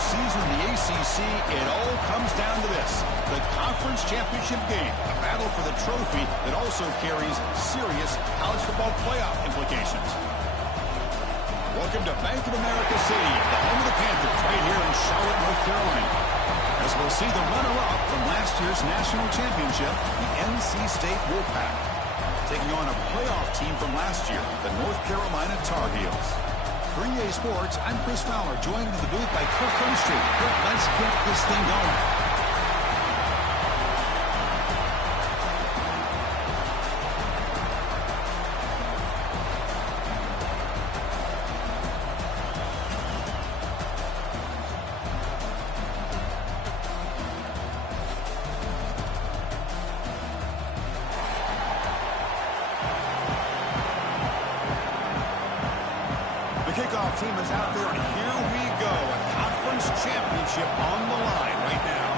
the season in the ACC, it all comes down to this. The conference championship game, a battle for the trophy that also carries serious college football playoff implications. Welcome to Bank of America Stadium, the home of the Panthers, right here in Charlotte, North Carolina. As we'll see the runner-up from last year's national championship, the NC State Wolfpack, taking on a playoff team from last year, the North Carolina Tar Heels. For EA Sports, I'm Chris Fowler, joined in the booth by Kirk Street. Kirk, let's get this thing going. The kickoff team is out there, and here we go. A conference championship on the line right now.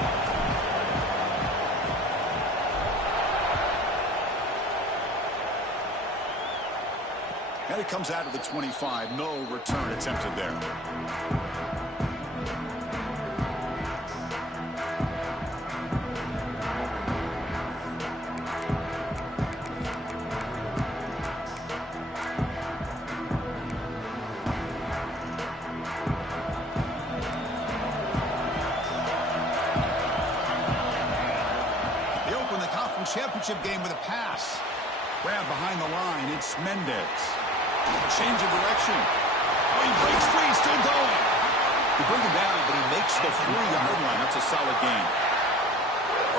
And it comes out of the 25. No return attempted there. Championship game with a pass. Grab behind the line. It's Mendez. Change of direction. Oh, he breaks free. Still going. They bring him down, but he makes the 4-yard line. That's a solid gain.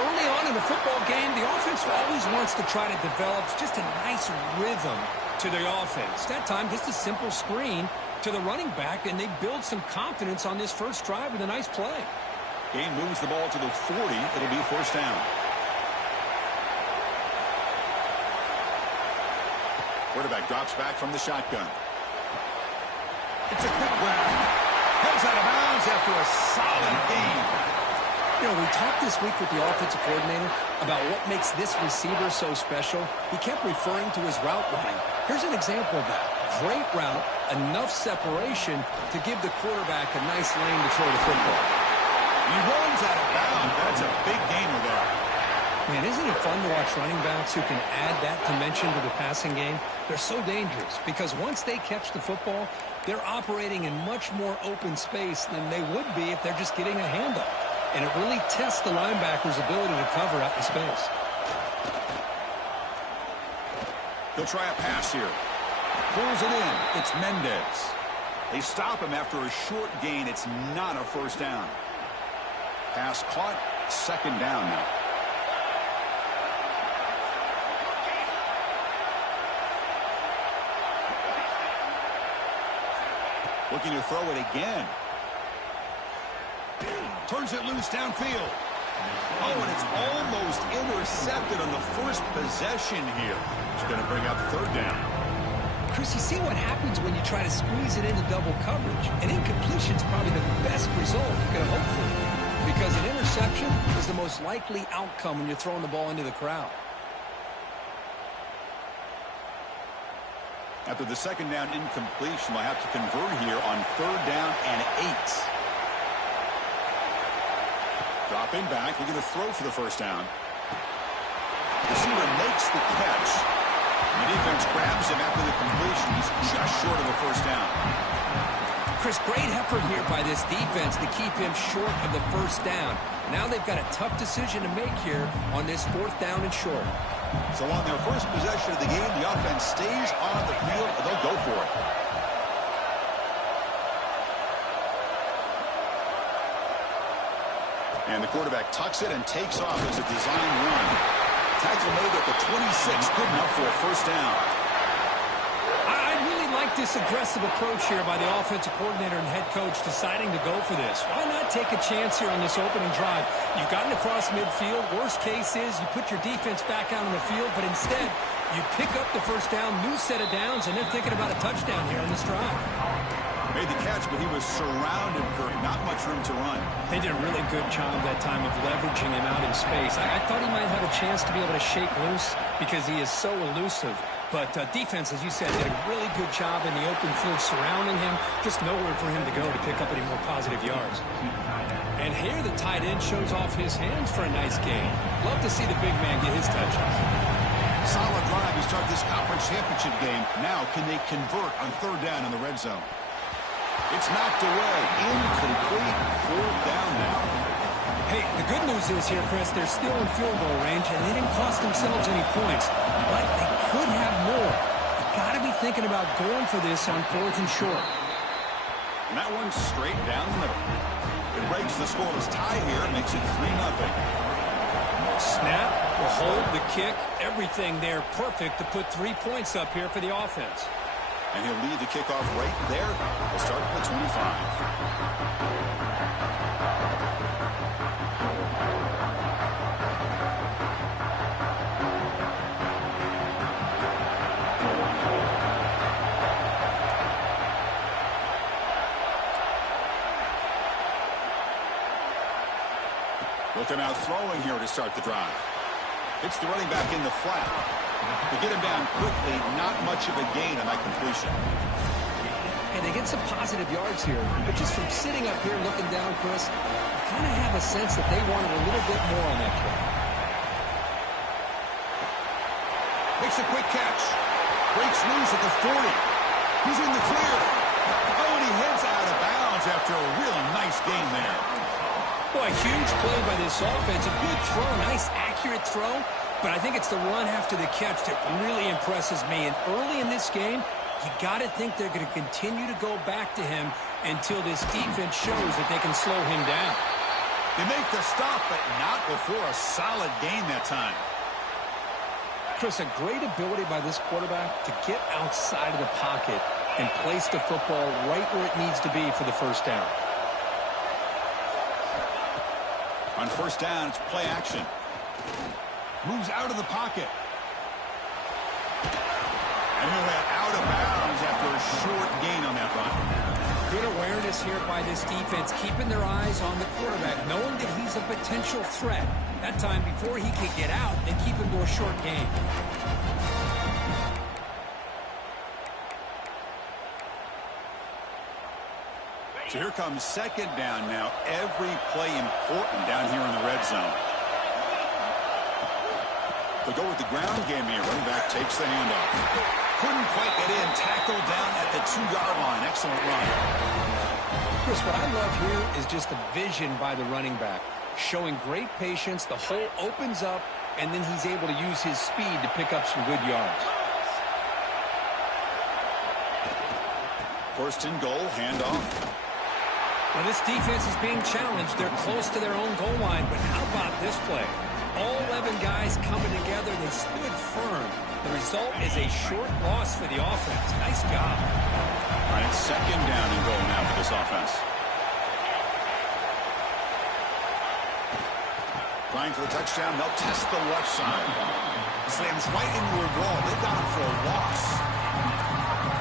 Early on in the football game, the offense always wants to try to develop just a nice rhythm to their offense. That time, just a simple screen to the running back, and they build some confidence on this first drive with a nice play. Game moves the ball to the 40. It'll be first down. Quarterback drops back from the shotgun. It's a quick grab. Heads out of bounds after a solid gain. You know, we talked this week with the offensive coordinator about what makes this receiver so special. He kept referring to his route running. Here's an example of that. Great route, enough separation to give the quarterback a nice lane to throw the football. He runs out of bounds. That's a big gainer there. Man, isn't it fun to watch running backs who can add that dimension to the passing game? They're so dangerous because once they catch the football, they're operating in much more open space than they would be if they're just getting a handoff. And it really tests the linebacker's ability to cover out in space. He'll try a pass here. Pulls it in. It's Mendez. They stop him after a short gain. It's not a first down. Pass caught. Second down now. Looking to throw it again. Turns it loose downfield. Oh, and it's almost intercepted on the first possession here. It's going to bring up third down. Chris, you see what happens when you try to squeeze it into double coverage. An incompletion is probably the best result you can hope for, because an interception is the most likely outcome when you're throwing the ball into the crowd. After the second down incompletion, they'll have to convert here on third down and 8. Dropping back, looking to throw for the first down. Receiver makes the catch. The defense grabs him after the completion. He's just short of the first down. Chris, great effort here by this defense to keep him short of the first down. Now they've got a tough decision to make here on this fourth down and short. So on their first possession of the game, the offense stays on the field, and they'll go for it. And the quarterback tucks it and takes off as a design run. Tackle made at the 26, good enough for a first down. I really like this aggressive approach here by the offensive coordinator and head coach deciding to go for this. Why not take a chance here on this opening drive? You've gotten across midfield. Worst case is you put your defense back out on the field, but instead you pick up the first down, new set of downs, and they're thinking about a touchdown here on this drive. Made the catch, but he was surrounded, Curry. Not much room to run. They did a really good job that time of leveraging him out in space. I thought he might have a chance to be able to shake loose because he is so elusive. But defense, as you said, did a really good job in the open field surrounding him. Just nowhere for him to go to pick up any more positive yards. And here the tight end shows off his hands for a nice game. Love to see the big man get his touches. Solid drive to start this conference championship game. Now, can they convert on third down in the red zone? It's knocked away. Incomplete. Fourth down now. Hey, the good news is here, Chris, they're still in field goal range, and they didn't cost themselves any points. But they could have more. You got to be thinking about going for this on fourth and short. And that one's straight down the middle. It breaks the scoreless tie here, makes it 3-0. Snap, the hold, the kick, everything there perfect to put 3 points up here for the offense. And he'll lead the kickoff right there. We'll start at the 25. Looking out throwing here to start the drive. It's the running back in the flat. To get him down quickly, not much of a gain on that completion. And they get some positive yards here, but just from sitting up here looking down, Chris, you kind of have a sense that they wanted a little bit more on that play. Makes a quick catch. Breaks loose at the 40. He's in the clear. Oh, and he heads out of bounds after a real nice gain there. Boy, huge play by this offense. A good throw, nice accurate throw. But I think it's the run after the catch that really impresses me. And early in this game, you got to think they're going to continue to go back to him until this defense shows that they can slow him down. They make the stop, but not before a solid gain that time. Chris, a great ability by this quarterback to get outside of the pocket and place the football right where it needs to be for the first down. On first down, it's play action. Moves out of the pocket. And he'll head out of bounds after a short gain on that run. Good awareness here by this defense, keeping their eyes on the quarterback, knowing that he's a potential threat. That time before he could get out and keep him to a short gain. So here comes second down now. Every play important down here in the red zone. They'll go with the ground game here. Running back takes the handoff. Couldn't quite get in. Tackled down at the 2-yard line. Excellent run. Chris, what I love here is just the vision by the running back. Showing great patience. The hole opens up, and then he's able to use his speed to pick up some good yards. First and goal. Handoff. Well, this defense is being challenged. They're close to their own goal line, but how about this play? All 11 guys coming together. They stood firm. The result is a short loss for the offense. Nice job. All right, second down and goal now for this offense. Trying for the touchdown. They'll test the left side. Slams right into a wall. They got him for a loss.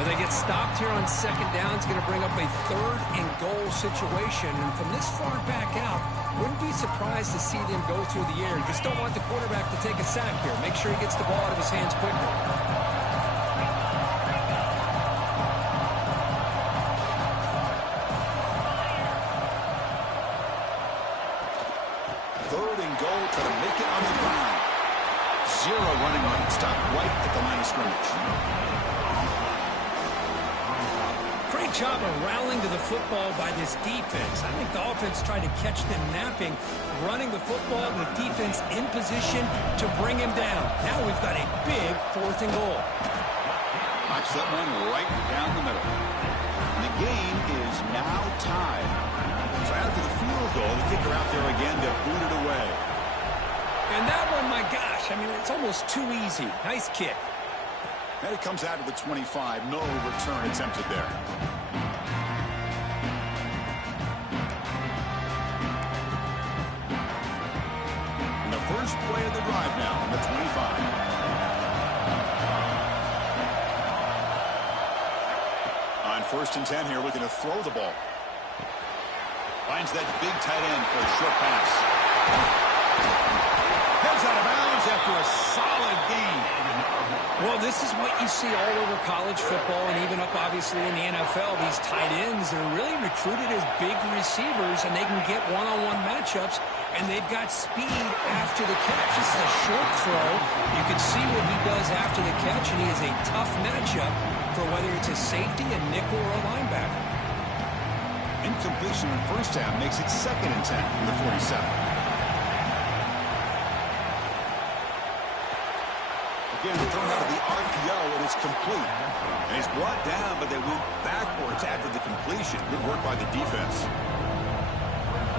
They get stopped here on second down. It's going to bring up a third and goal situation. And from this far back out, wouldn't be surprised to see them go through the air. You just don't want the quarterback to take a sack here. Make sure he gets the ball out of his hands quickly. Third and goal, try to make it on the ground. Zero running room. Stop right at the line of scrimmage. Great job of rallying to the football by this defense. I think the offense tried to catch them napping, running the football, and the defense in position to bring him down. Now we've got a big fourth and goal. Knocks that one right down the middle. And the game is now tied. So after the field goal, the kicker out there again to boot it away. And that one, my gosh, I mean, it's almost too easy. Nice kick. And it comes out to the 25. No return attempted there. And the first play of the drive now on the 25. On first and 10 here, looking to throw the ball. Finds that big tight end for a short pass. Heads out of bounds after a solid gain. Well, this is what you see all over college football and even up, obviously, in the NFL. These tight ends are really recruited as big receivers, and they can get one-on-one matchups, and they've got speed after the catch. This is a short throw. You can see what he does after the catch, and he is a tough matchup for whether it's a safety, a nickel, or a linebacker. Incompletion in first half makes it 2nd and 10 from the 47. Again, thrown out of the RPO, and it's complete. And he's brought down, but they went backwards after the completion. Good work by the defense.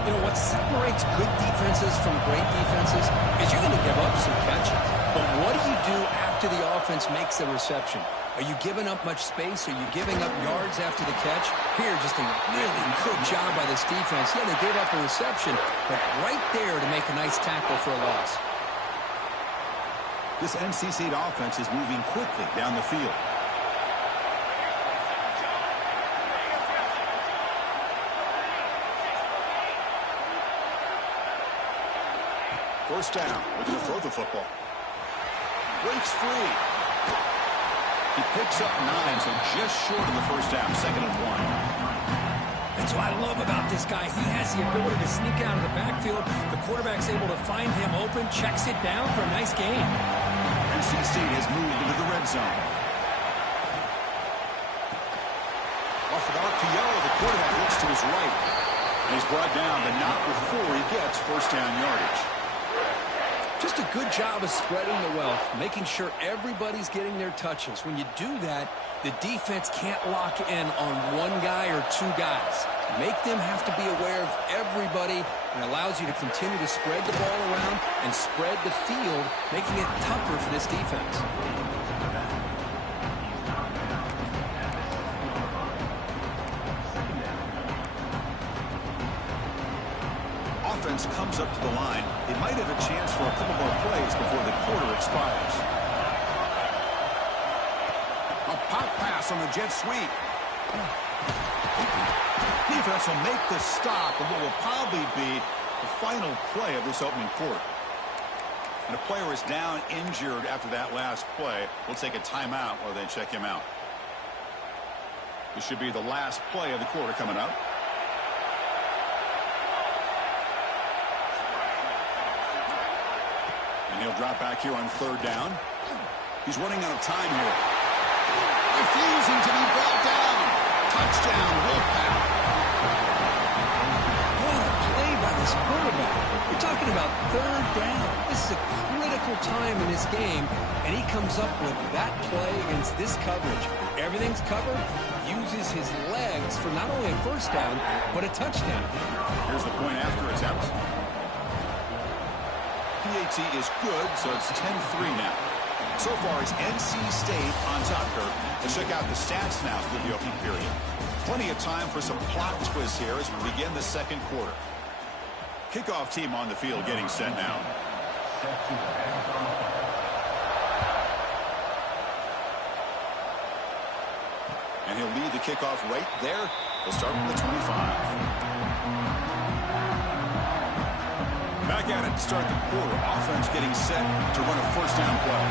You know, what separates good defenses from great defenses is you're going to give up some catches. But what do you do after the offense makes the reception? Are you giving up much space? Are you giving up yards after the catch? Here, just a really good job by this defense. Yeah, they gave up a reception, but right there to make a nice tackle for a loss. This NC State offense is moving quickly down the field. First down, looking to throw the football. Breaks free. He picks up 9, so just short of the first down, 2nd and 1. That's what I love about this guy. He has the ability to sneak out of the backfield. The quarterback's able to find him open, checks it down for a nice gain. NC State has moved into the red zone. Off an RPO, the quarterback looks to his right. And he's brought down, but not before he gets first down yardage. Just a good job of spreading the wealth, making sure everybody's getting their touches. When you do that, the defense can't lock in on one guy or two guys. Make them have to be aware of everybody, and allows you to continue to spread the ball around and spread the field, making it tougher for this defense. Offense comes up to the line. They might have a chance for a couple more plays before the quarter expires. A pop pass on the jet sweep. Defense will make the stop of what will probably be the final play of this opening quarter. And a player is down injured after that last play. We'll take a timeout while they check him out. This should be the last play of the quarter coming up. And he'll drop back here on 3rd down. He's running out of time here. Refusing to be brought down. Touchdown, Wolfpack. What a play by this quarterback. You're talking about 3rd down. This is a critical time in this game, and he comes up with that play against this coverage. Everything's covered. Uses his legs for not only a first down, but a touchdown. Here's the point after attempt. PAT is good, so it's 10-3 now. So far, it's NC State on top here. Let's check out the stats now for the opening period. Plenty of time for some plot twists here as we begin the 2nd quarter. Kickoff team on the field getting set now. And he'll lead the kickoff right there. He'll start from the 25. Back at it to start the quarter. Offense getting set to run a first down play.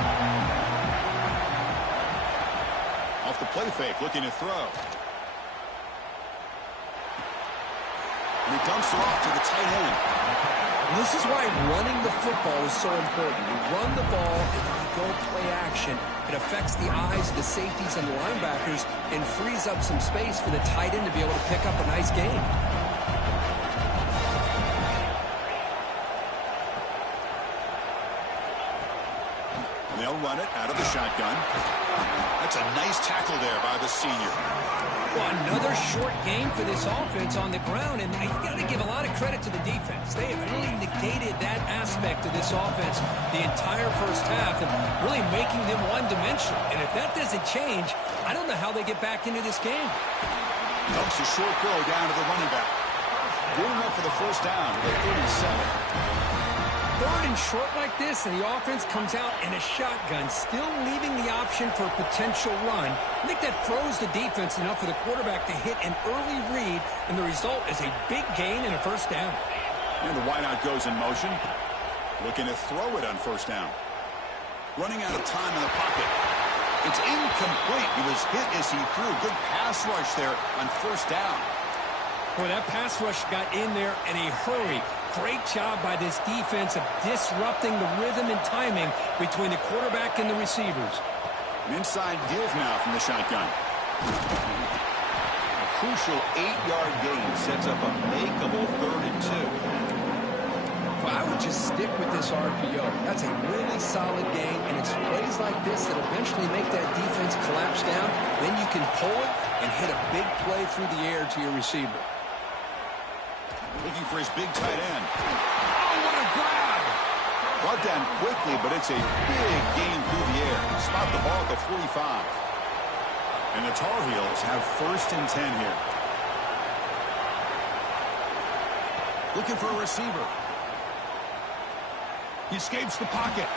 Off the play fake, looking to throw. And he dumps it off to the tight end. And this is why running the football is so important. You run the ball and then you go play action. It affects the eyes of the safeties and the linebackers and frees up some space for the tight end to be able to pick up a nice gain. They'll run it out of the shotgun. That's a nice tackle there by the senior. Well, another short game for this offense on the ground, and you got to give a lot of credit to the defense. They have really negated that aspect of this offense the entire first half and really making them one-dimensional. And if that doesn't change, I don't know how they get back into this game. Dumps a short throw down to the running back. Good enough for the first down to the 37. 3rd and short like this, and the offense comes out in a shotgun, still leaving the option for a potential run. I think that throws the defense enough for the quarterback to hit an early read, and the result is a big gain and a first down. And the wideout goes in motion, looking to throw it on first down. Running out of time in the pocket. It's incomplete. He was hit as he threw. Good pass rush there on first down. Boy, that pass rush got in there in a hurry. Great job by this defense of disrupting the rhythm and timing between the quarterback and the receivers. An inside deal now from the shotgun. A crucial 8-yard gain sets up a makeable 3rd and 2. Well, I would just stick with this RPO. That's a really solid game, and it's plays like this that eventually make that defense collapse down. Then you can pull it and hit a big play through the air to your receiver. Looking for his big tight end. Oh, what a grab! Brought down quickly, but it's a big gain through the air. Spot the ball at the 45. And the Tar Heels have 1st and 10 here. Looking for a receiver. He escapes the pocket.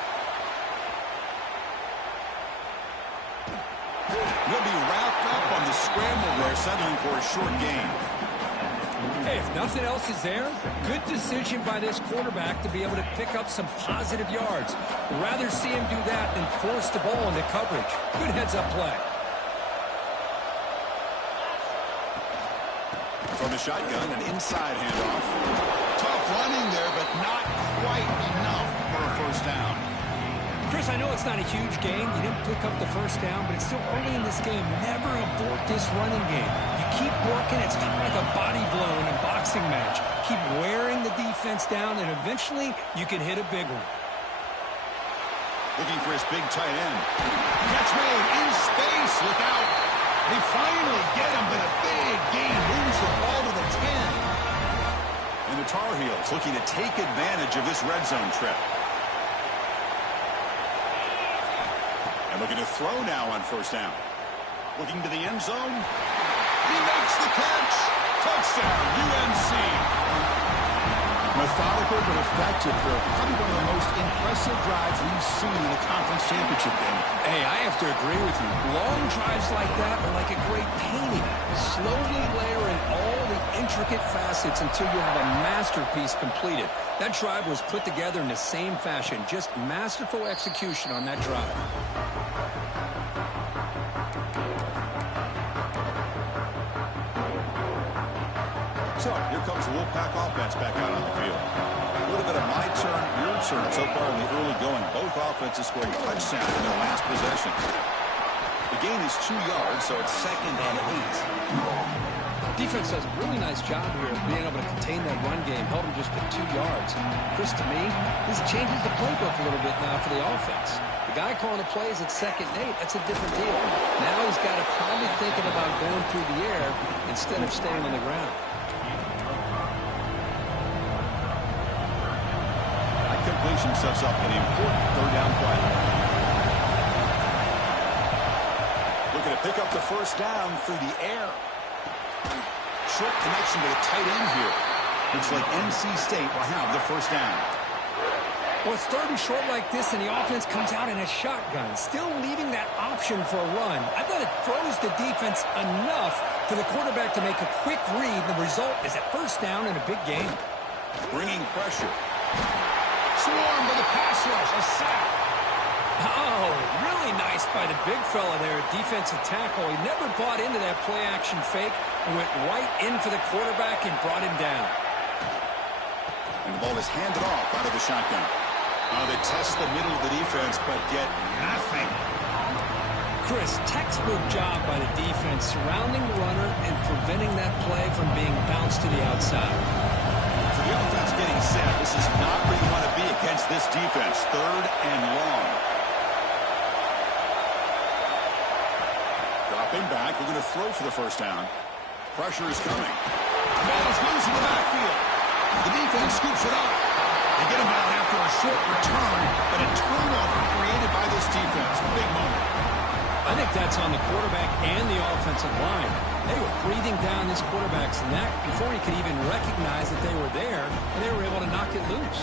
He'll be wrapped up on the scramble there, settling for a short gain. Hey, if nothing else is there, good decision by this quarterback to be able to pick up some positive yards. Rather see him do that than force the ball into coverage. Good heads-up play. From the shotgun, an inside handoff. Tough running there, but not quite enough for a first down. Chris, I know it's not a huge game. You didn't pick up the first down, but it's still early in this game. Never abort this running game. You keep working. It's kind of like a body blow in a boxing match. Keep wearing the defense down, and eventually you can hit a big one. Looking for his big tight end. Catch made in space without. They finally get him, but a big gain moves the ball to the 10. And the Tar Heels looking to take advantage of this red zone trip. And looking to throw now on first down. Looking to the end zone. He makes the catch. Touchdown, UNC. Methodical but effective for probably one of the most impressive drives we've seen in a conference championship game. Hey, I have to agree with you. Long drives like that are like a great painting. Slowly layering all the intricate facets until you have a masterpiece completed. That drive was put together in the same fashion. Just masterful execution on that drive. So, here comes the Wolfpack offense back out on the field. A little bit of my turn, your turn so far in the early going. Both offenses scoring touchdowns in their last possessions. The gain is 2 yards, so it's 2nd and 8. Defense does a really nice job here of being able to contain that run game. Held him just at 2 yards. Chris, to me, this changes the playbook a little bit now for the offense. The guy calling the plays at 2nd and 8, that's a different deal. Now he's got to probably thinking about going through the air instead of staying on the ground. Completion sets up an important 3rd down play. Looking to pick up the first down through the air. Short connection to the tight end here. Looks like NC State will have the first down. Well, it's 3rd and short like this, and the offense comes out in a shotgun, still leaving that option for a run. I thought it throws the defense enough for the quarterback to make a quick read. The result is a first down and a big gain. Bringing pressure. Swarmed by the pass rush, a sack. Oh, really nice by the big fella there, defensive tackle. He never bought into that play-action fake and went right in for the quarterback and brought him down. And the ball is handed off out of the shotgun. They test the middle of the defense, but get nothing. Chris, textbook job by the defense surrounding the runner and preventing that play from being bounced to the outside. For the offense getting set, this is not where you want to be against this defense. 3rd and long. Dropping back, we're going to throw for the first down. Pressure is coming. The ball is loose in the backfield. The defense scoops it up. They get him out after a short return, but a turnover created by this defense. Big moment. I think that's on the quarterback and the offensive line. They were breathing down this quarterback's neck before he could even recognize that they were there, and they were able to knock it loose.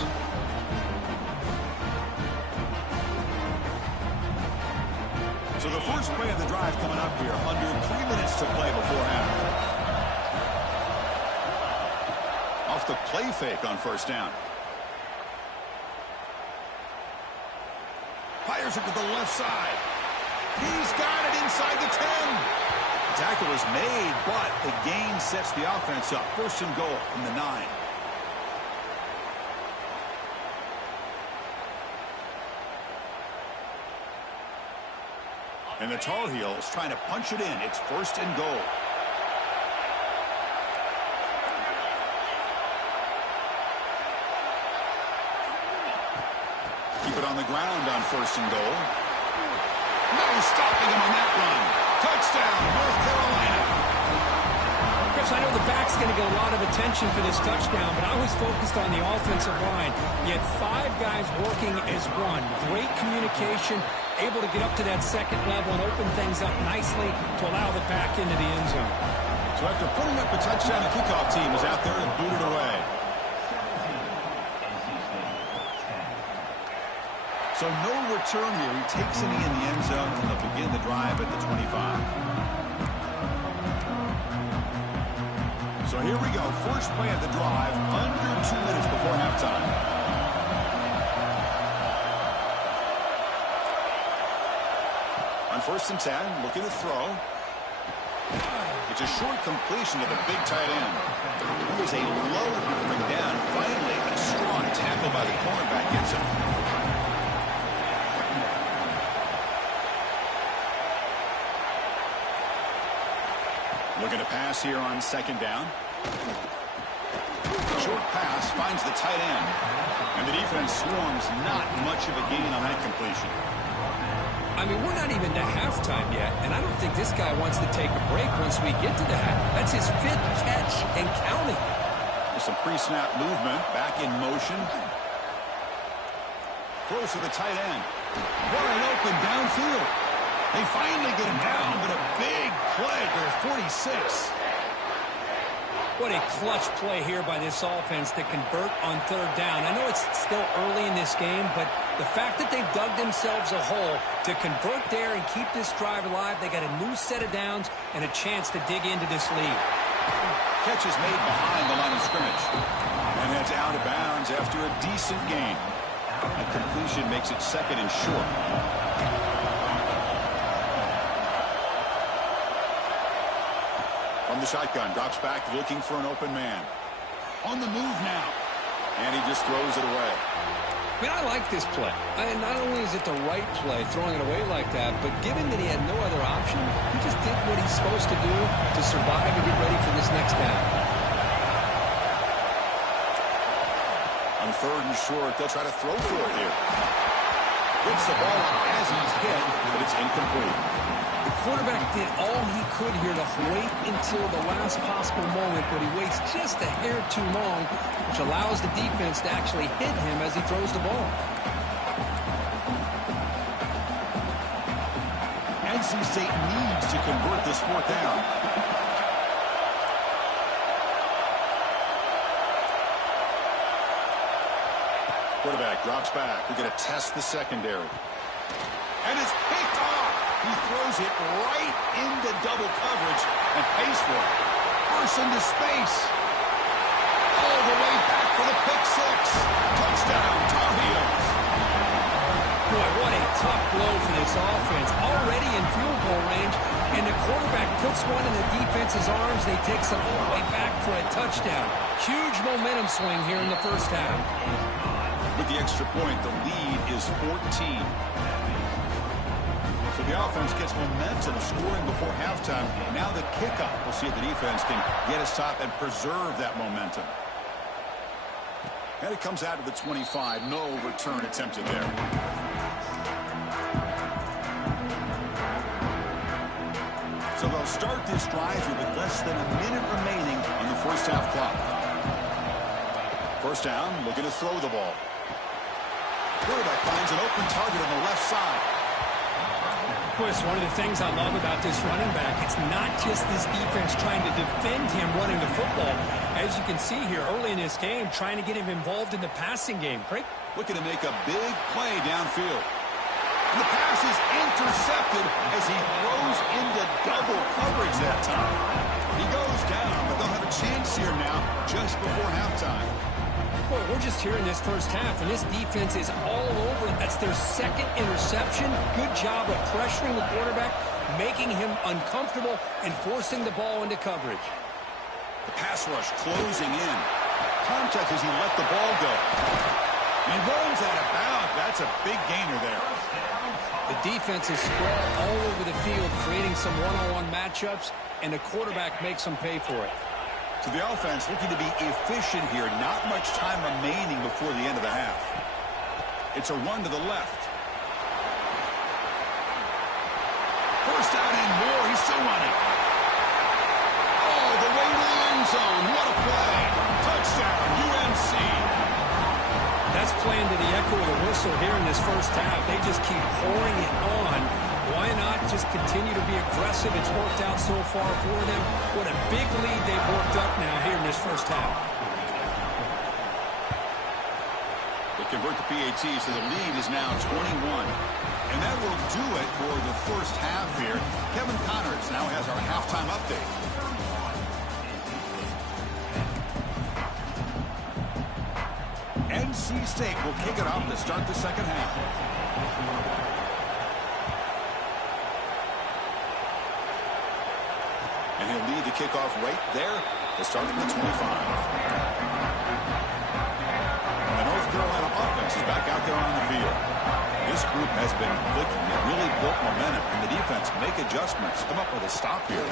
So the first play of the drive coming up here, under 3 minutes to play before half. Off the play fake on first down. Fires it to the left side. He's inside the 10. The tackle was made, but the gain sets the offense up. First and goal from the 9. And the Tar Heels trying to punch it in. It's first and goal. Keep it on the ground on first and goal. No stopping him on that run. Touchdown, North Carolina. Chris, I know the back's going to get a lot of attention for this touchdown, but I was focused on the offensive line. You had 5 guys working as one. Great communication, able to get up to that second level and open things up nicely to allow the back into the end zone. So after putting up a touchdown, the kickoff team is out there to boot it away. So no return here. He takes it in the end zone, and they'll begin the drive at the 25. So here we go. First play of the drive, under 2 minutes before halftime. On first and 10, looking to throw. It's a short completion to the big tight end. It was a low to bring down. Finally, a strong tackle by the cornerback gets him. Looking to pass here on second down. Short pass finds the tight end. And the defense swarms. Not much of a gain on that completion. I mean, we're not even to halftime yet, and I don't think this guy wants to take a break once we get to the half. That's his 5th catch and counting. With some pre-snap movement, back in motion. Throws to the tight end. Wide open downfield. They finally get him down, but a big play for 46. What a clutch play here by this offense to convert on third down. I know it's still early in this game, but the fact that they've dug themselves a hole to convert there and keep this drive alive, they got a new set of downs and a chance to dig into this lead. Catch is made behind the line of scrimmage. And that's out of bounds after a decent gain. A completion makes it second and short. From the shotgun, drops back looking for an open man. On the move now. And he just throws it away. I mean, I like this play. And not only is it the right play, throwing it away like that, but given that he had no other option, he just did what he's supposed to do to survive and get ready for this next down. On third and short, they'll try to throw for it here. Gets the ball as he's hit, but it's incomplete. The quarterback did all he could here to wait until the last possible moment, but he waits just a hair too long, which allows the defense to actually hit him as he throws the ball. NC State needs to convert this fourth down. Quarterback drops back. We're going to test the secondary. And it's picked off. He throws it right into double coverage and pays for it. Person to space. All the way back for the pick six. Touchdown, Tar Heels. Boy, what a tough blow for this offense. Already in field goal range, and the quarterback puts one in the defense's arms. They take some all the way back for a touchdown. Huge momentum swing here in the first half. With the extra point, the lead is 14. So the offense gets momentum scoring before halftime. Now the kickoff. We'll see if the defense can get a stop and preserve that momentum. And it comes out of the 25. No return attempted there. So they'll start this drive here with less than a minute remaining on the first half clock. First down, looking to throw the ball. Quarterback finds an open target on the left side. Of course, one of the things I love about this running back, it's not just this defense trying to defend him running the football. As you can see here early in this game, trying to get him involved in the passing game. Craig? Looking to make a big play downfield. And the pass is intercepted as he throws into double coverage that time. He goes down, but they'll have a chance here now just before halftime. Boy, we're just here in this first half, and this defense is all over it. That's their second interception. Good job of pressuring the quarterback making him uncomfortable and forcing the ball into coverage. The pass rush closing in. Contact as he let the ball go. He runs out of bounds. That's a big gainer there. The defense is spread all over the field, creating some one-on-one matchups, and the quarterback makes them pay for it. To the offense, looking to be efficient here. Not much time remaining before the end of the half. It's a run to the left. First down and more. He's still running. Oh, the way to the end zone. What a play. Touchdown, UNC. That's playing to the echo of the whistle here in this first half. They just keep pouring it on. Why not just continue to be aggressive? It's worked out so far for them. What a big lead they've worked up now here in this first half. They convert the PAT, so the lead is now 21. And that will do it for the first half here. Kevin Connerts now has our halftime update. NC State will kick it off to start the second half. And he'll lead the kickoff right there to start at the 25. The North Carolina offense is back out there on the field. This group has been clicking. It really built momentum, and the defense make adjustments. Come up with a stop here.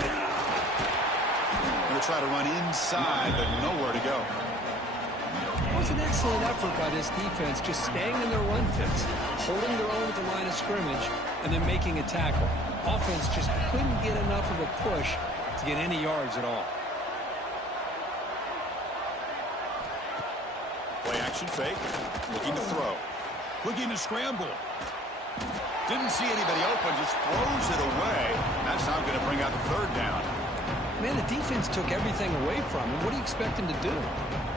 Going to try to run inside, but nowhere to go. It was an excellent effort by this defense, just staying in their run fits, holding their own at the line of scrimmage, and then making a tackle. Offense just couldn't get enough of a push to get any yards at all. Play action fake, looking to throw. Looking to scramble. Didn't see anybody open, just throws it away. That's not going to bring out the third down. Man, the defense took everything away from him. What do you expect him to do?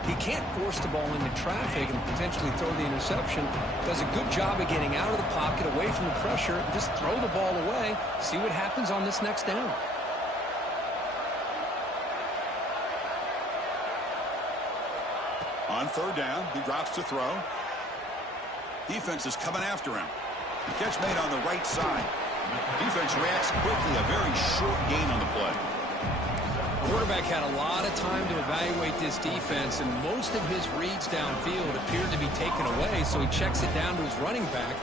He can't force the ball into traffic and potentially throw the interception. Does a good job of getting out of the pocket, away from the pressure, just throw the ball away, see what happens on this next down. On third down, he drops to throw. Defense is coming after him. Catch made on the right side. Defense reacts quickly, a very short gain on the play. Quarterback had a lot of time to evaluate this defense, and most of his reads downfield appeared to be taken away, so he checks it down to his running back.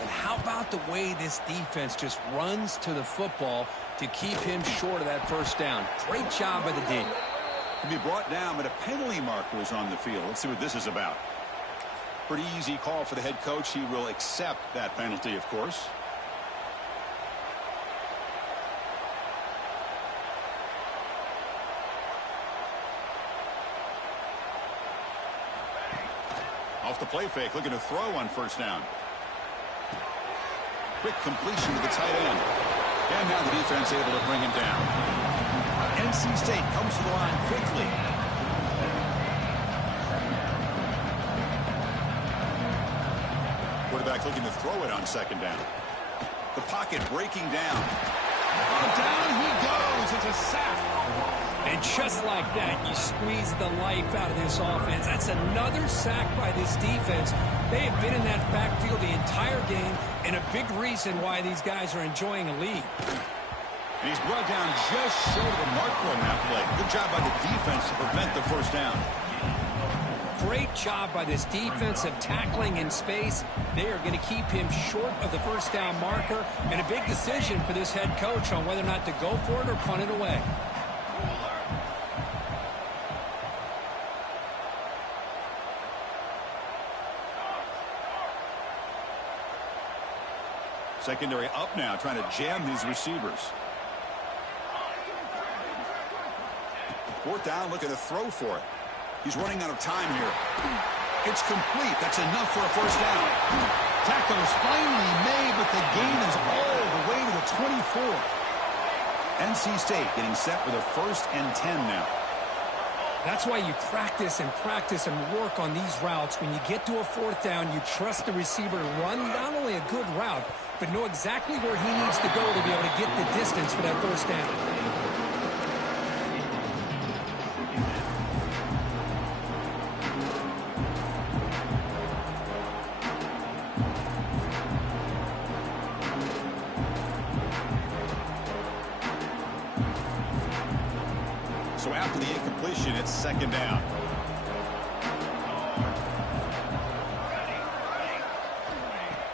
And how about the way this defense just runs to the football to keep him short of that first down? Great job by the D. To be brought down, but a penalty marker is on the field. Let's see what this is about. Pretty easy call for the head coach. He will accept that penalty, of course. Off the play fake, looking to throw on first down. Quick completion to the tight end. And now the defense able to bring him down. NC State comes to the line quickly. Quarterback looking to throw it on second down. The pocket breaking down. Oh, down he goes. It's a sack. And just like that, you squeeze the life out of this offense. That's another sack by this defense. They have been in that backfield the entire game, and a big reason why these guys are enjoying a lead. And he's brought down just short of the marker on that play. Good job by the defense to prevent the first down. Great job by this defense of tackling in space. They are going to keep him short of the first down marker, and a big decision for this head coach on whether or not to go for it or punt it away. Secondary up now, trying to jam these receivers. Fourth down, looking to throw for it. He's running out of time here. It's complete. That's enough for a first down. Tackle is finally made, but the gain is all the way to the 24. NC State getting set for the 1st and 10 now. That's why you practice and work on these routes. When you get to a fourth down, you trust the receiver to run not only a good route, but know exactly where he needs to go to be able to get the distance for that first down. So after the incompletion, it's second down.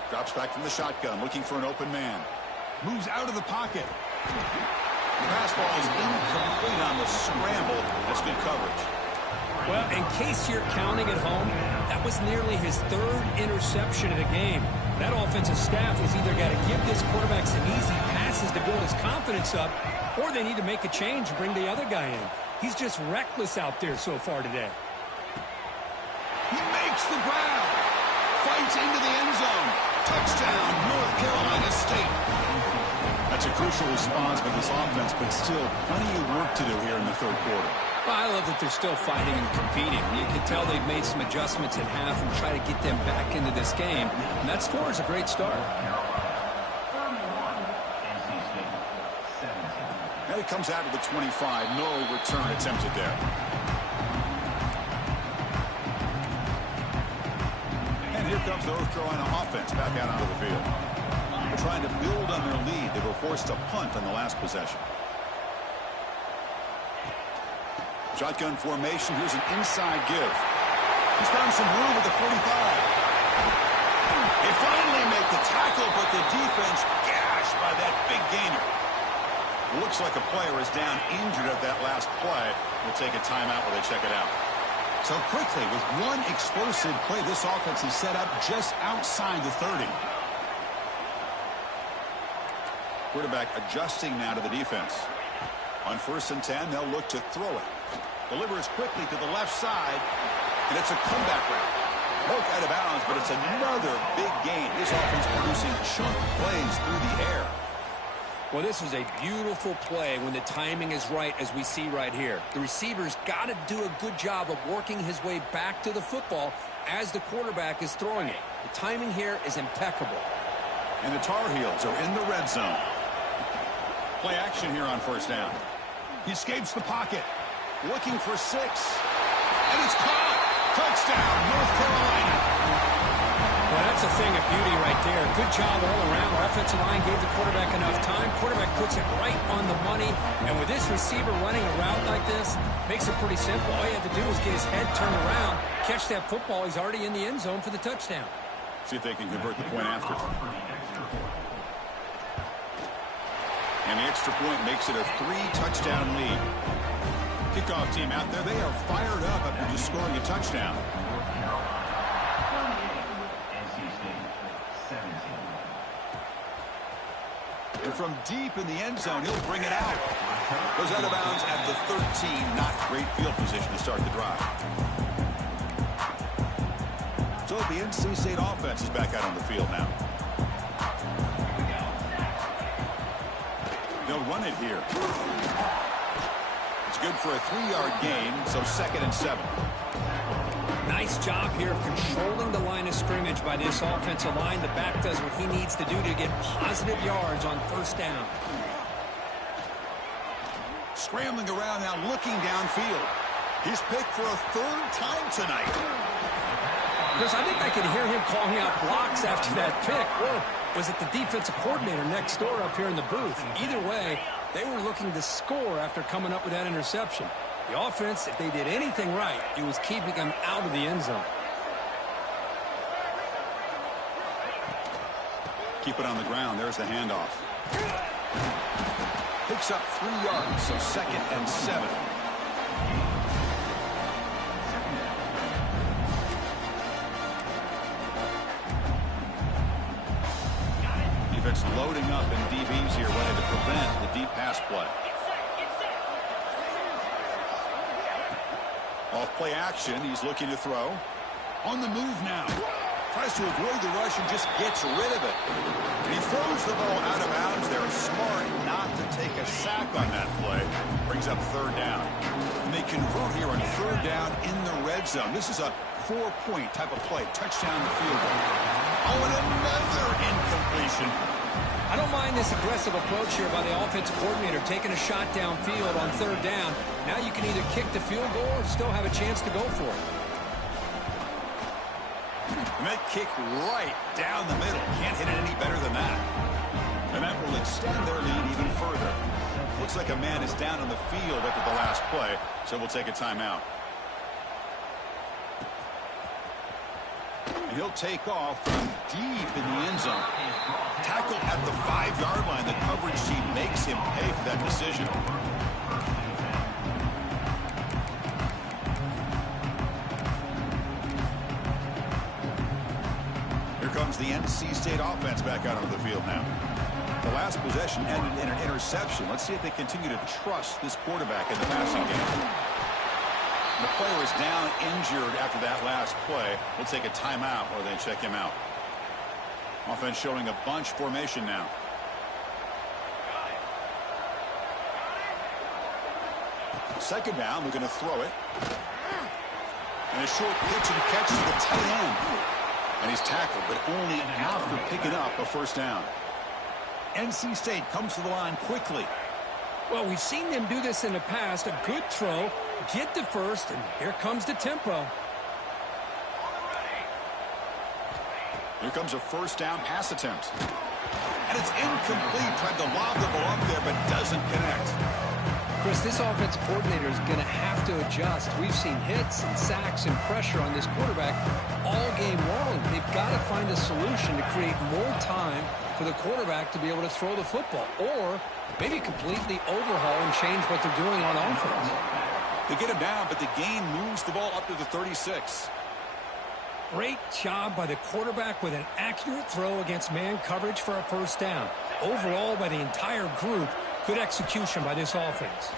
Drops back from the shotgun, looking for an open man. Moves out of the pocket. The pass ball is incomplete on the scramble. That's good coverage. Well, in case you're counting at home, that was nearly his third interception of the game. That offensive staff has either got to give this quarterback some easy passes to build his confidence up, or they need to make a change and bring the other guy in. He's just reckless out there so far today. He makes the grab. Fights into the end zone. Touchdown, North Carolina State. That's a crucial response by this offense, but still plenty of work to do here in the third quarter. Well, I love that they're still fighting and competing. You can tell they've made some adjustments at half and try to get them back into this game. And that score is a great start. And it comes out to the 25. No return attempted there. And here comes the North Carolina offense back out onto the field. They're trying to build on their lead. They were forced to punt on the last possession. Shotgun formation. Here's an inside give. He's found some room at the 45. They finally make the tackle, but the defense gashed by that big gainer. Looks like a player is down injured at that last play. We'll take a timeout while they check it out. So quickly, with one explosive play, this offense is set up just outside the 30. Quarterback adjusting now to the defense. On 1st and 10, they'll look to throw it. Delivers quickly to the left side, and it's a comeback route. Broke out of bounds, but it's another big gain. This offense producing chunk plays through the air. Well, this is a beautiful play when the timing is right, as we see right here. The receiver's got to do a good job of working his way back to the football as the quarterback is throwing it. The timing here is impeccable. And the Tar Heels are in the red zone. Play action here on 1st down. He escapes the pocket. Looking for 6. And it's caught. Touchdown, North Carolina. Well, that's a thing of beauty right there. Good job all around. Offensive line gave the quarterback enough time. Quarterback puts it right on the money. And with this receiver running a route like this, makes it pretty simple. All you have to do is get his head turned around, catch that football. He's already in the end zone for the touchdown. See if they can convert the point after. And the extra point makes it a 3-touchdown lead. Kickoff team out there, they are fired up after just scoring a touchdown. And from deep in the end zone, he'll bring it out. Goes out of bounds at the 13. Not great field position to start the drive. So the NC State offense is back out on the field now. They'll run it here. It's good for a 3-yard gain, so 2nd and 7. Nice job here of controlling the line of scrimmage by this offensive line. The back does what he needs to do to get positive yards on 1st down. Scrambling around now, looking downfield. He's picked for a 3rd time tonight. Because I think I could hear him calling out blocks after that pick. Or was it the defensive coordinator next door up here in the booth? Either way, they were looking to score after coming up with that interception. The offense, if they did anything right, it was keeping them out of the end zone. Keep it on the ground. There's the handoff. Picks up 3 yards, so 2nd and 7. Defense loading up in DBs here, ready to prevent the deep pass play. Off play action, he's looking to throw. On the move now. Tries to avoid the rush and just gets rid of it. And he throws the ball out of bounds. They're smart not to take a sack on that play. Brings up 3rd down. And they convert here on 3rd down in the red zone. This is a 4-point type of play. Touchdown the field goal. Oh, and another incompletion. I don't mind this aggressive approach here by the offensive coordinator, taking a shot downfield on 3rd down. Now you can either kick the field goal or still have a chance to go for it. And that kick right down the middle. Can't hit it any better than that. And that will extend their lead even further. Looks Looks like a man is down on the field after the last play, so we'll take a timeout. And he'll take off from deep in the end zone. Tackle at the 5-yard line. The coverage team makes him pay for that decision. Here comes the NC State offense back out onto the field now. The last possession ended in an interception. Let's see if they continue to trust this quarterback in the passing game. The player is down injured after that last play. We'll take a timeout while they check him out. Offense showing a bunch formation now. Second down, they're going to throw it. And a short pitch and catch to the tight end. And he's tackled, but only after picking up a first down. NC State comes to the line quickly. Well, we've seen them do this in the past. A good throw, get to first, and here comes the tempo. Here comes a first down pass attempt. And it's incomplete. Tried to lob the ball up there, but doesn't connect. Chris, this offensive coordinator is going to have to adjust. We've seen hits and sacks and pressure on this quarterback all game long. They've got to find a solution to create more time for the quarterback to be able to throw the football, or maybe completely overhaul and change what they're doing on offense. They get him down, but the gain moves the ball up to the 36. Great job by the quarterback with an accurate throw against man coverage for a first down. Overall, by the entire group, good execution by this offense.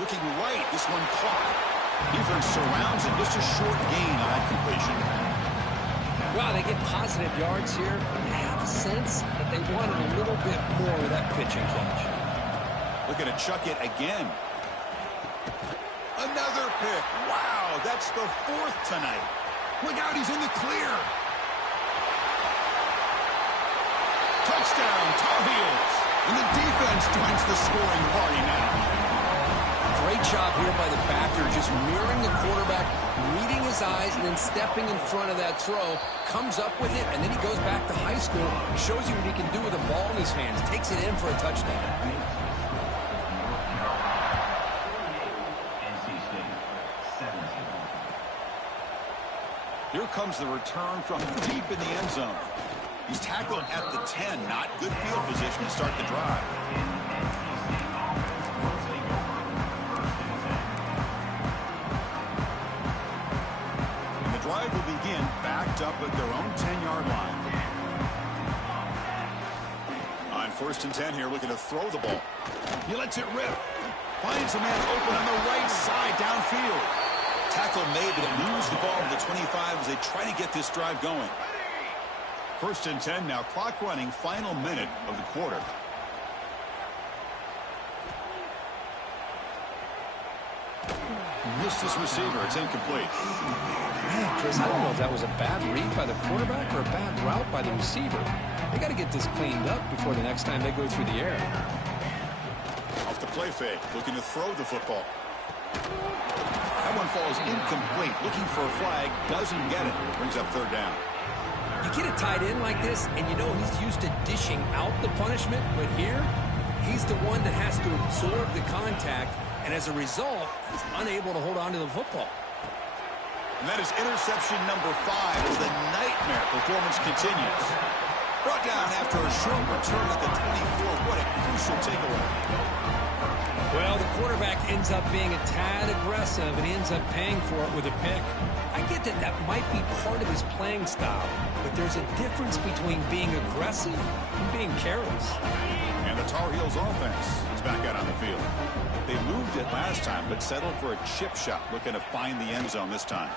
Looking right, this one caught. Defense surrounds it. Just a short gain on that completion. Wow, they get positive yards here. I have a sense that they wanted a little bit more of that pitch and catch. Looking to chuck it again. Another pick. Wow, that's the 4th tonight. Look out, he's in the clear. Touchdown, Tar Heels. And the defense joins the scoring party now. Great job here by the backer, just mirroring the quarterback, reading his eyes, and then stepping in front of that throw, comes up with it, and then he goes back to high school, shows you what he can do with the ball in his hands, takes it in for a touchdown. Here comes the return from deep in the end zone. He's tackled at the 10. Not good field position to start the drive. And the drive will begin backed up at their own 10-yard line. On 1st and 10 here, looking to throw the ball. He lets it rip. Finds a man open on the right side downfield. Tackle made, but it moves the ball to the 25 as they try to get this drive going. 1st and 10 now, clock running, final minute of the quarter. Missed this receiver, it's incomplete. Man, Chris, I don't know if that was a bad read by the quarterback or a bad route by the receiver. They got to get this cleaned up before the next time they go through the air. Off the play fake, looking to throw the football. That one falls incomplete. Looking for a flag, doesn't get it. Brings up 3rd down. You get a tight end like this, and you know he's used to dishing out the punishment, but here, he's the one that has to absorb the contact, and as a result, he's unable to hold on to the football. And that is interception number 5 as the nightmare performance continues. Brought down after a short return at the 24. What a crucial takeaway. Well, the quarterback ends up being a tad aggressive, and he ends up paying for it with a pick. I get that that might be part of his playing style, but there's a difference between being aggressive and being careless. And the Tar Heels offense is back out on the field. They moved it last time, but settled for a chip shot, looking to find the end zone this time.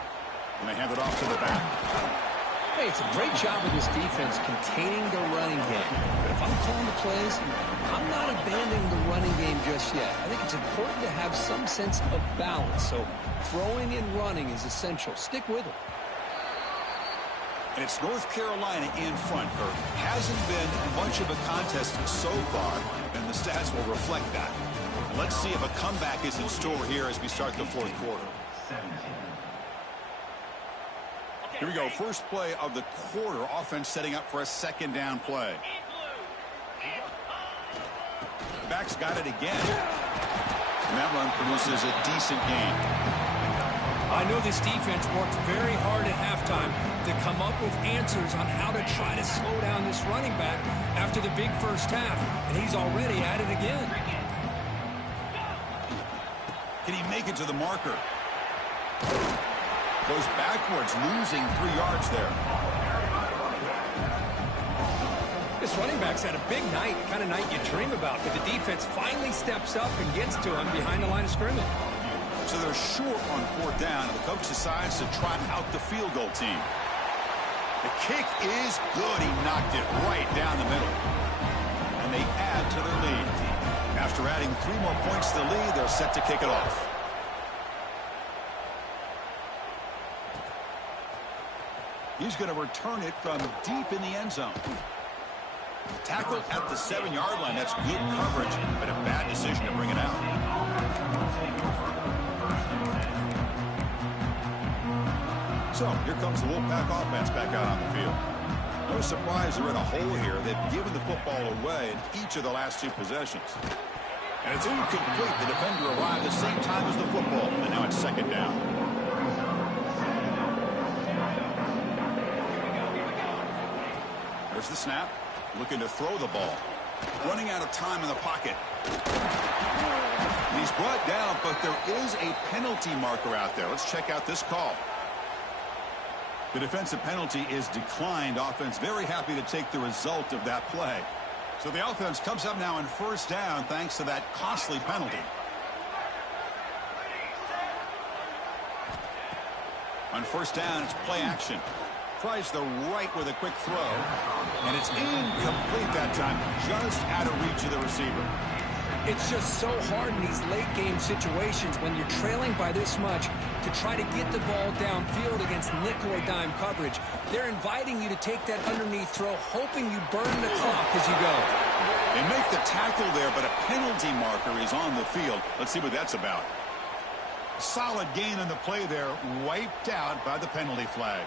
And they hand it off to the back. Hey, it's a great job of this defense containing the running game. But if I'm calling the plays, I'm not abandoning the running game just yet. I think it's important to have some sense of balance. So throwing and running is essential. Stick with it. And it's North Carolina in front. Hasn't been much of a contest so far, and the stats will reflect that. Let's see if a comeback is in store here as we start the 4th quarter. Here we go. First play of the quarter. Offense setting up for a 2nd down play. back's got it again. And that run produces a decent gain. I know this defense worked very hard at halftime to come up with answers on how to try to slow down this running back after the big first half, and he's already at it again. Can he make it to the marker? Goes backwards, losing 3 yards there. This running back's had a big night, kind of night you dream about, but the defense finally steps up and gets to him behind the line of scrimmage. So they're short on 4th down, and the coach decides to trot out the field goal team. The kick is good. He knocked it right down the middle. And they add to their lead. After adding 3 more points to the lead, they're set to kick it off. He's going to return it from deep in the end zone. Tackle at the 7-yard line. That's good coverage, but a bad decision to bring it out. So here comes the Wolfpack offense back out on the field. No surprise they're in a hole here. They've given the football away in each of the last 2 possessions. And it's incomplete. The defender arrived at the same time as the football, and now it's 2nd down. There's the snap. Looking to throw the ball. Running out of time in the pocket. He's brought down, but there is a penalty marker out there. Let's check out this call. The defensive penalty is declined. Offense very happy to take the result of that play. So the offense comes up now on 1st down thanks to that costly penalty. On 1st down, it's play action. Tries the right with a quick throw. And it's incomplete that time, just out of reach of the receiver. It's just so hard in these late-game situations when you're trailing by this much to try to get the ball downfield against nickel or dime coverage. They're inviting you to take that underneath throw, hoping you burn the clock as you go. They make the tackle there, but a penalty marker is on the field. Let's see what that's about. Solid gain on the play there, wiped out by the penalty flag.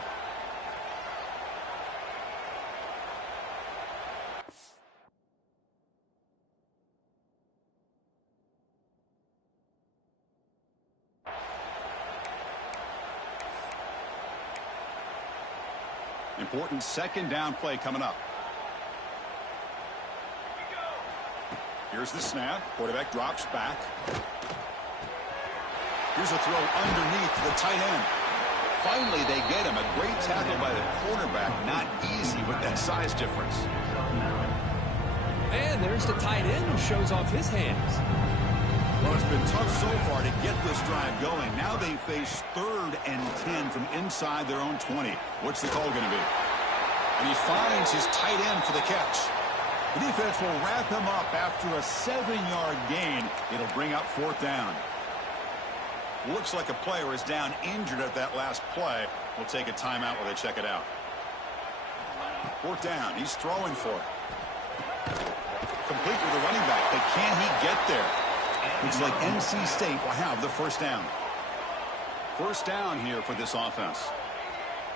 Important 2nd down play coming up. Here's the snap. Quarterback drops back. Here's a throw underneath the tight end. Finally, they get him. A great tackle by the quarterback. Not easy with that size difference. And there's the tight end who shows off his hands. Well, it's been tough so far to get this drive going. Now they face 3rd and 10 from inside their own 20. What's the call going to be? And he finds his tight end for the catch. The defense will wrap him up after a 7-yard gain. It'll bring up 4th down. Looks like a player is down injured at that last play. We'll take a timeout while they check it out. 4th down. He's throwing for it. Complete with the running back, but can he get there? Looks like NC State will have the 1st down. 1st down here for this offense.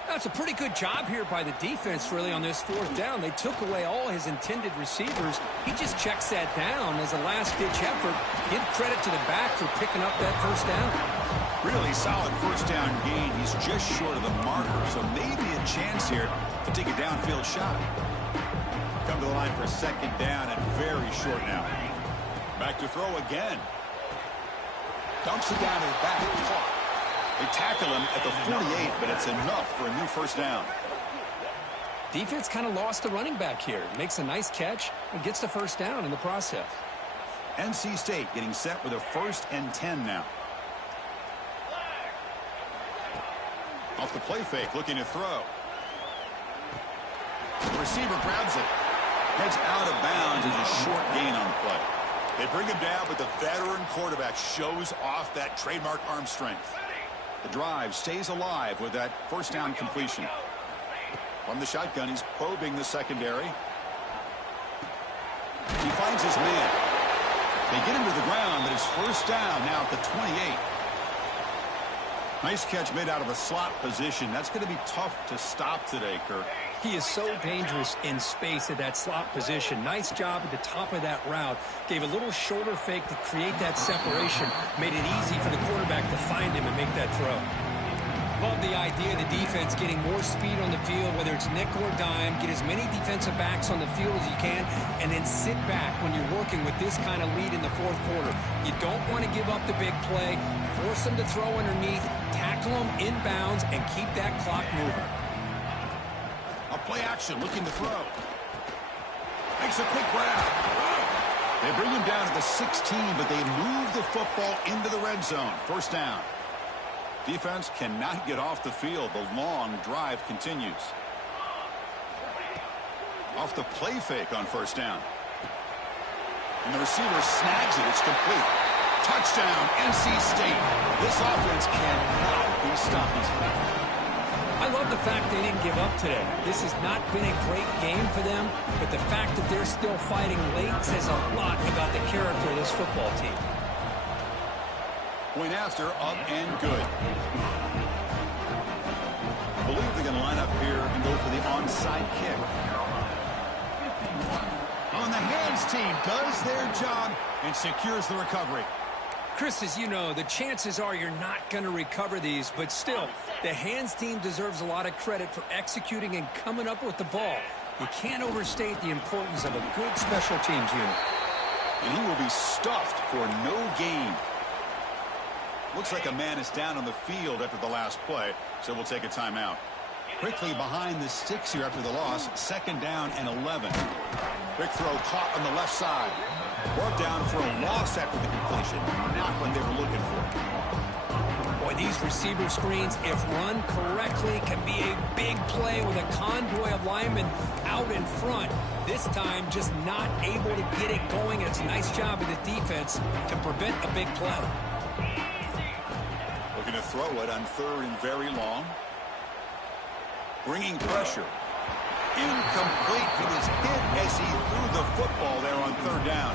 That's a pretty good job here by the defense, really, on this 4th down. They took away all his intended receivers. He just checks that down as a last-ditch effort. Give credit to the back for picking up that 1st down. Really solid 1st down gain. He's just short of the marker, so maybe a chance here to take a downfield shot. Come to the line for 2nd down and very short now. Back to throw again. Dumps it down to the back. They tackle him at the 48, but it's enough for a new 1st down. Defense kind of lost the running back here. Makes a nice catch and gets the 1st down in the process. NC State getting set with a 1st and 10 now. Off the play fake, looking to throw. The receiver grabs it. Heads out of bounds as a short gain on the play. They bring him down, but the veteran quarterback shows off that trademark arm strength. The drive stays alive with that 1st down completion. From the shotgun, he's probing the secondary. He finds his man. They get him to the ground, but it's 1st down now at the 28. Nice catch made out of a slot position. That's going to be tough to stop today, Kirk. He is so dangerous in space at that slot position. Nice job at the top of that route. Gave a little shoulder fake to create that separation. Made it easy for the quarterback to find him and make that throw. Love the idea of the defense getting more speed on the field, whether it's nickel or dime. Get as many defensive backs on the field as you can, and then sit back when you're working with this kind of lead in the fourth quarter. You don't want to give up the big play. Force them to throw underneath, tackle them inbounds, and keep that clock moving. A play action, looking to throw. Makes a quick grab. They bring him down to the 16, but they move the football into the red zone. First down. Defense cannot get off the field. The long drive continues. Off the play fake on first down. And the receiver snags it. It's complete. Touchdown, NC State. This offense cannot be stopped. I love the fact they didn't give up today. This has not been a great game for them, but the fact that they're still fighting late says a lot about the character of this football team. Point after, up and good. I believe they're going to line up here and go for the onside kick. On the hands team does their job and secures the recovery. Chris, as you know, the chances are you're not going to recover these, but still, the hands team deserves a lot of credit for executing and coming up with the ball. You can't overstate the importance of a good special teams unit. And he will be stuffed for no gain. Looks like a man is down on the field after the last play, so we'll take a timeout. Quickly behind the sticks here after the loss, second down and 11. Quick throw caught on the left side. Brought down for a loss after the completion. Not what they were looking for. Boy, these receiver screens, if run correctly, can be a big play with a convoy of linemen out in front. This time, just not able to get it going. It's a nice job of the defense to prevent a big play. Looking to throw it on third and very long. Bringing pressure. Incomplete. He was hit as he threw the football there on third down.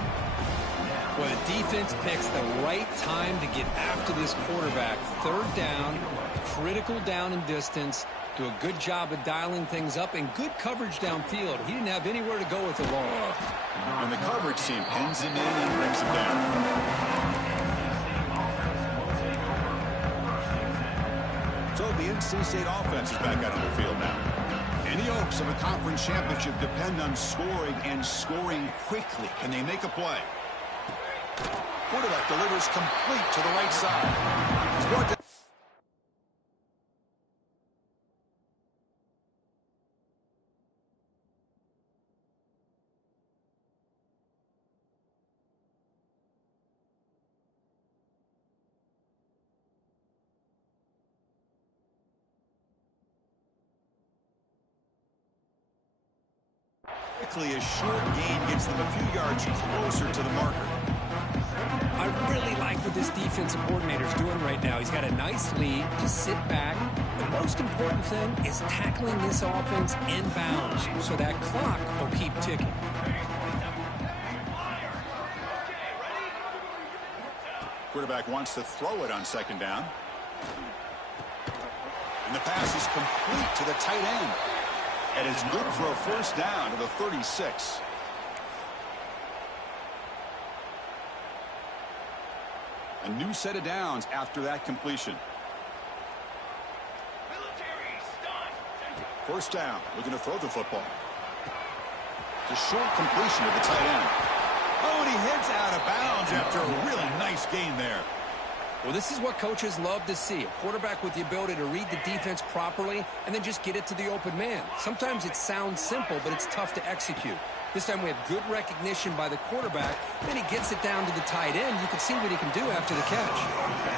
Well, the defense picks the right time to get after this quarterback. Third down, critical down and distance. Do a good job of dialing things up and good coverage downfield. He didn't have anywhere to go with the ball. And the coverage team pins him in and brings him down. So the NC State offense is back out on the field now. And the hopes of a conference championship depend on scoring and scoring quickly. Can they make a play? Quarterback delivers complete to the right side. He's brought down. Quickly, a short gain gets them a few yards closer to the marker. I really like what this defensive coordinator is doing right now. He's got a nice lead to sit back. The most important thing is tackling this offense inbounds so that clock will keep ticking. Quarterback wants to throw it on second down. And the pass is complete to the tight end. And it's good for a first down to the 36. A new set of downs after that completion. First down, looking to throw the football. It's a short completion to the tight end. Oh, and he heads out of bounds after a really nice gain there. Well, this is what coaches love to see. A quarterback with the ability to read the defense properly and then just get it to the open man. Sometimes it sounds simple, but it's tough to execute. This time we have good recognition by the quarterback. Then he gets it down to the tight end. You can see what he can do after the catch.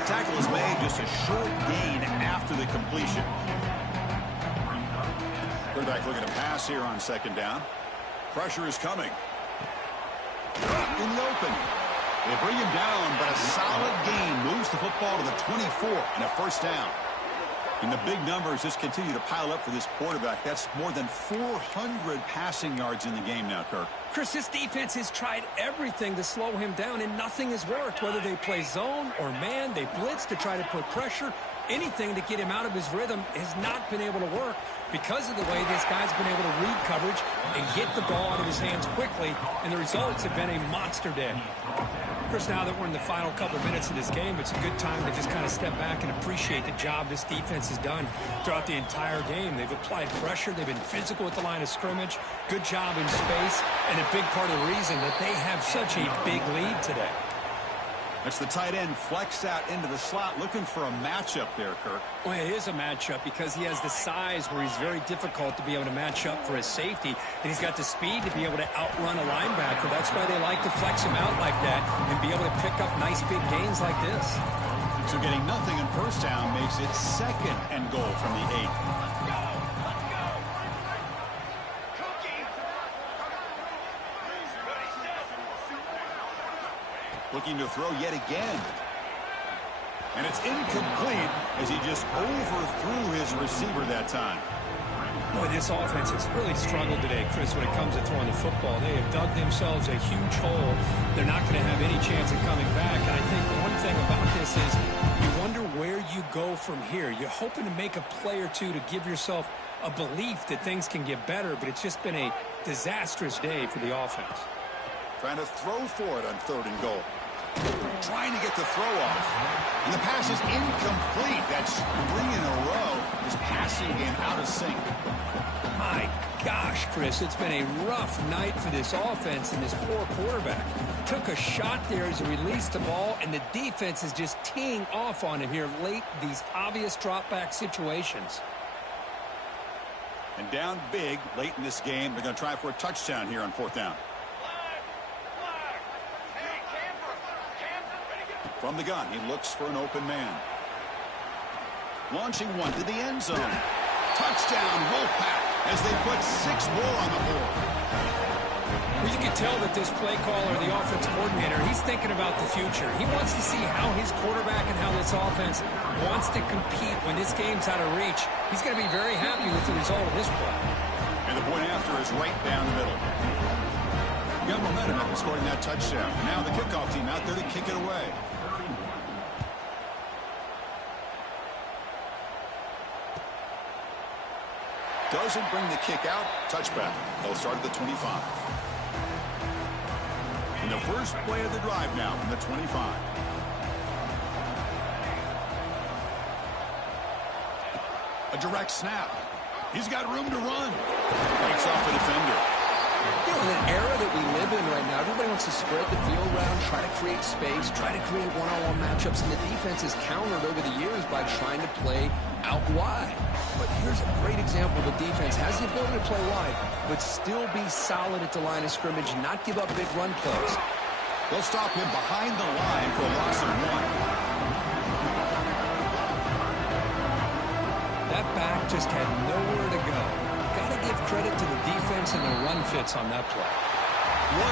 The tackle is made, just a short gain after the completion. Quarterback looking to pass here on second down. Pressure is coming. In the open. They bring him down, but a solid gain moves the football to the 24 and a first down. And the big numbers just continue to pile up for this quarterback. That's more than 400 passing yards in the game now, Kirk. Chris, this defense has tried everything to slow him down, and nothing has worked. Whether they play zone or man, they blitz to try to put pressure. Anything to get him out of his rhythm has not been able to work because of the way this guy's been able to read coverage and get the ball out of his hands quickly, and the results have been a monster day. Of course, now that we're in the final couple minutes of this game, it's a good time to just kind of step back and appreciate the job this defense has done throughout the entire game. They've applied pressure. They've been physical at the line of scrimmage. Good job in space, and a big part of the reason that they have such a big lead today. That's the tight end flexed out into the slot, looking for a matchup there, Kirk. Well, it is a matchup because he has the size where he's very difficult to be able to match up for his safety, and he's got the speed to be able to outrun a linebacker. That's why they like to flex him out like that and be able to pick up nice big gains like this. So getting nothing in first down makes it 2nd and goal from the 8. Looking to throw yet again. And it's incomplete as he just overthrew his receiver that time. Boy, this offense has really struggled today, Chris, when it comes to throwing the football. They have dug themselves a huge hole. They're not going to have any chance of coming back. And I think one thing about this is you wonder where you go from here. You're hoping to make a play or two to give yourself a belief that things can get better, but it's just been a disastrous day for the offense. Trying to throw for it on 3rd and goal. Trying to get the throw off. And the pass is incomplete. That's 3 in a row. His passing game out of sync. My gosh, Chris, it's been a rough night for this offense and this poor quarterback. Took a shot there as he released the ball, and the defense is just teeing off on him here late, these obvious drop-back situations. And down big late in this game. They're going to try for a touchdown here on 4th down. From the gun, he looks for an open man. Launching one to the end zone. Touchdown, Wolfpack, as they put 6 more on the board. Well, you can tell that this play caller, the offense coordinator, he's thinking about the future. He wants to see how his quarterback and how this offense wants to compete when this game's out of reach. He's going to be very happy with the result of this play. And the point after is right down the middle. You got momentum after scoring that touchdown. Now the kickoff team out there to kick it away. Doesn't bring the kick out. Touchback. They'll start at the 25. In the first play of the drive now from the 25. A direct snap. He's got room to run. Breaks off the defender. You know, in an era that we live in right now, everybody wants to spread the field around, try to create space, try to create one-on-one matchups, and the defense has countered over the years by trying to play out wide. But here's a great example. The defense has the ability to play wide, but still be solid at the line of scrimmage and not give up big run plays. They'll stop him behind the line for a loss of 1. That back just had nowhere to go. Got to give credit to the defense and the run fits on that play. What a